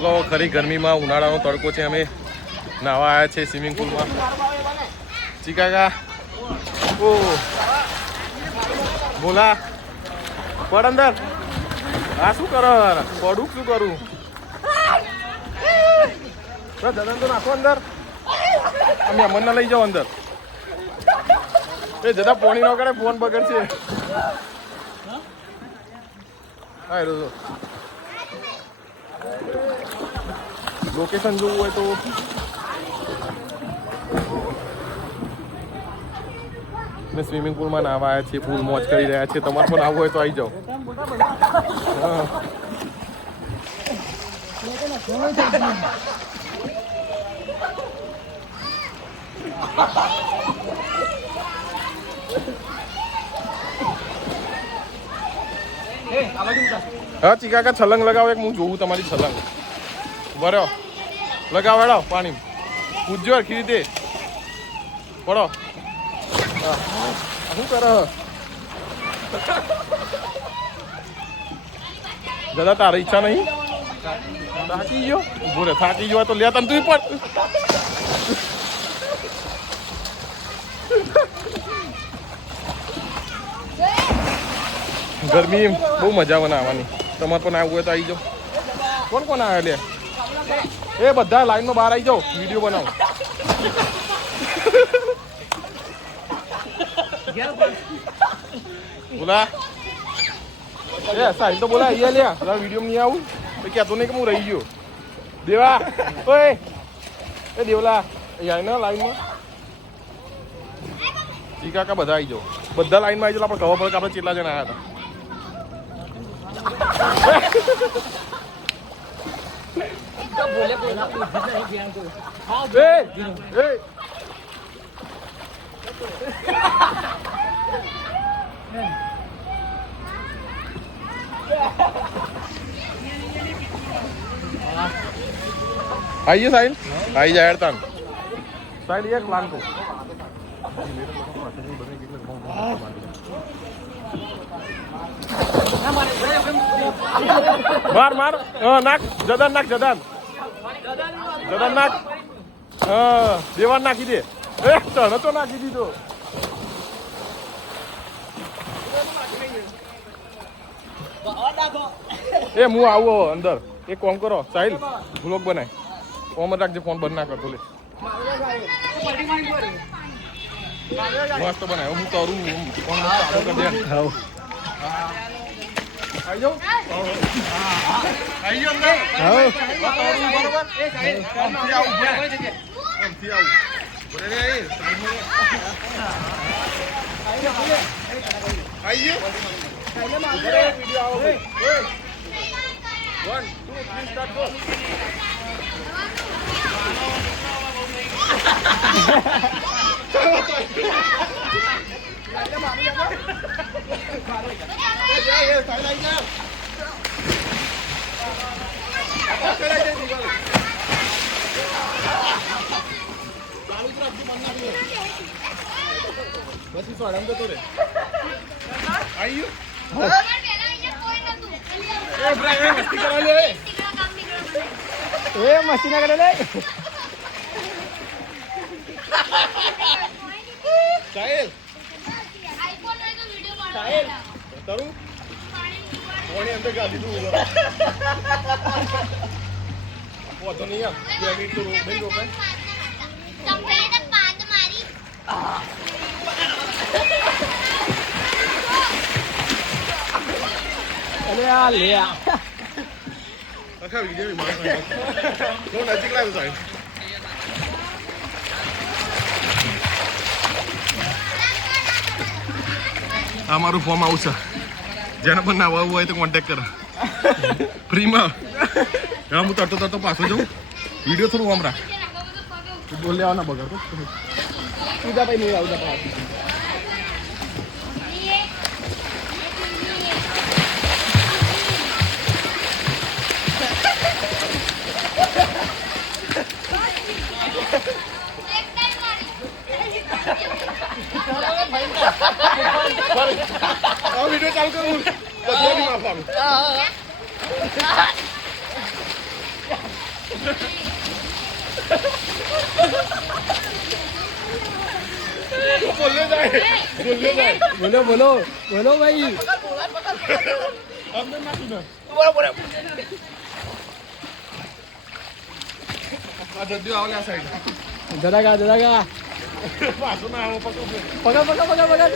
Hello ખરી ગરમીમાં ઉનાળાનો તડકો છે અમે નાવા આવ્યા છે સ્વિમિંગ પુલમાં ચીકાકા ઓ બોલા પડ અંદર આ શું કરો પડું શું કરું જદન તો નાખો અંદર અમે અમનને લઈ જાઓ અંદર એ જતા પોણી ન કરે ફોન બગડશે હા લોકેશન જોવું હોય તો મેં સ્વિમિંગ પુલમાં નાવા આવ્યા છીએ ફૂલ મોજ કરી રહ્યા છીએ તમારે પણ આવવું હોય તો આવી જાઓ હા ચીકાકા છલંગ લગાવો એક હું જોઉં તમારી છલંગ બરો લગાવો હેડો પાણી પૂછજો હરખી રીતે પડો શું કરો દાદા તારી ઈચ્છા નહીં થાકી ગયો ઉભો રે થાકી ગયો તો લે તને તું પણ ગરમી બહુ મજા બનાવવાની તમારે પણ આવવું હોય તો આવી જાઓ કોણ કોણ આવે લે એ બધા લાઈનમાં બહાર આવી જાઓ વિડીયો બનાવો બોલા એ સાહિલ તો બોલા અહીંયા લે તારા વિડીયો નહીં આવું તો કહેતો નહીં કે હું રહી ગયો દેવા ઓય એ દેવલા અહીંયા ને લાઈનમાં જી કાકા બધા આવી જાઓ બધા લાઈનમાં આવી જાઓ આપણે ખબર પડે કે આપણે કેટલા જણા આવ્યા आइए साहिल आई जाए तान साहिल ये प्लान को मार मार नाक जदन नाक देवान नाखी दे चढ़ तो नाखी दी तो ए હું આવો અંદર એક કોમ કરો સાહિલ વ્લોગ બનાય કોમ રાખજે ફોન બંધ ના કરતો લે મસ્ત બનાય હું કરું ફોન ચાલુ કરી દે આવી જાઓ અંદર હા બરોબર એ સાહિલ કોમથી આવું કોમથી આવું બરે રે આઈએ वीडियो आओ 1 2 3 स्टार्ट गो બસ સોડમ તો રે આયુ मस्ती करा ले मस्ती ना करे ले साहिल साहिल तरू पानी अंदर गाली दूँ वो तो नहीं है ये अभी तो नहीं रोका तुमने तो पाद मारी अरे यार ले आ अच्छा वीडियो भी मार रहा है नो नजीक लाइव साइड અમારું ફોર્મ હાઉસ છે જેને પણ નાવા આવવું હોય તો કોન્ટેક્ટ કરો ફ્રીમાં હા હું તરતો પાછો જાઉં વિડીયો થોડું આમ રાખ બોલ લેવાના બગડતો સીધા ભાઈ નહીં આવતા वीडियो चालू करू બોલે જાય. બોલો બોલો બોલો ભાઈ અમને નાખી દો. આ દદ્યો આવો ને આ સાઈડ. જરા પાછો ના આવો પકડો. પકડ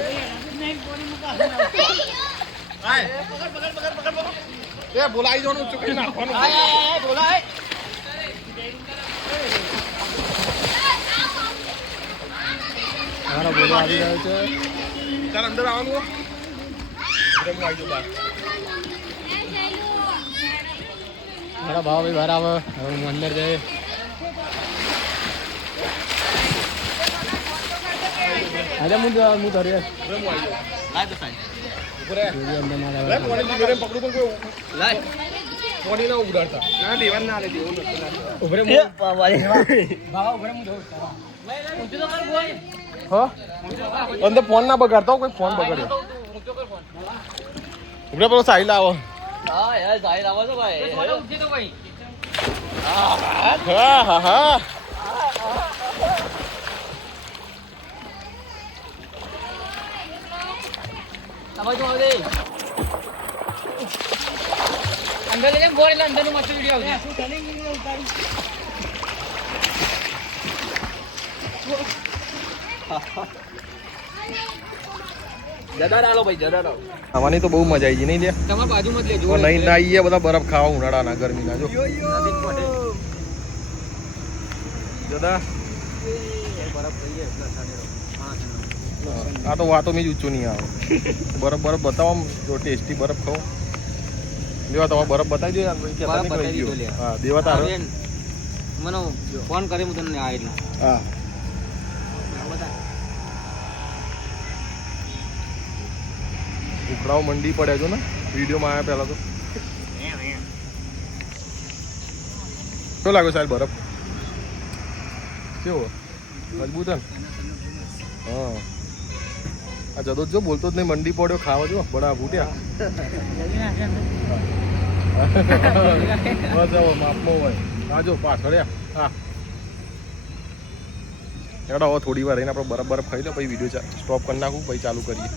હાય. એ બોલાઈ જવાનું ચૂકી નાખવાનું. મારો બોલો આવી રહ્યો છે તાર અંદર આવવાનું હો? એટલે હું આવી જાઉં બહાર. મારા ભાવ ભાઈ બહાર આવે હવે હું અંદર જઈ આજે હું ધરે એટલે હું આવી જાઉં. ઉભો રહે. અંદર મારા લે, પોણી જીવે પકડું પણ કોઈ પોણી ના ઉડાડતા. ના દેવાનું ના લે દેવું નથી. ઉભરે ભાવ ઉભરે હું જોઉં હા અંદર ફોન ના બગાડતા હો, કોઈ ફોન બગાડ્યો. ઉભરે પેલો સાહિલ આવો. હા હા હા અંદર લઈ જાય એટલે અંદર નું મસ્ત વિડીયો આવશે આવાની તો બહુ મજા આવી ગઈ નહીં લે. તમારા બાજુમાં જ લેજો નહીં ના આવીએ બધા બરફ ખાવા ઉનાળાના ગરમીના જો દાદા આ તો વાતો મેં જ ઊંચું નહીં આવે. બરફ બતાવો જો ટેસ્ટી બરફ ખાઓ. દેવા તમારે બરફ બતાવી દો યાર. કહેતા નહીં કહી ગયો. હા દેવા તારો મને ફોન કરી હું તમને આ એટલે હા ઉખડાઓ મંડી પડે છો ને વિડીયોમાં આવ્યા પહેલા તો શું લાગ્યો સાહેબ બરફ કેવો મજબૂત હે ને? હા આ જતો જો બોલતો જ નહીં મંડી પડ્યો ખાવા જો બડા ભૂટ્યા બસ હવે માપમાં હોય હા જો પાછળ હા એડા હવે થોડી વાર રહીને આપણે બરફ ખાઈ લો પછી વિડીયો સ્ટોપ કરી નાખું પછી ચાલુ કરીએ.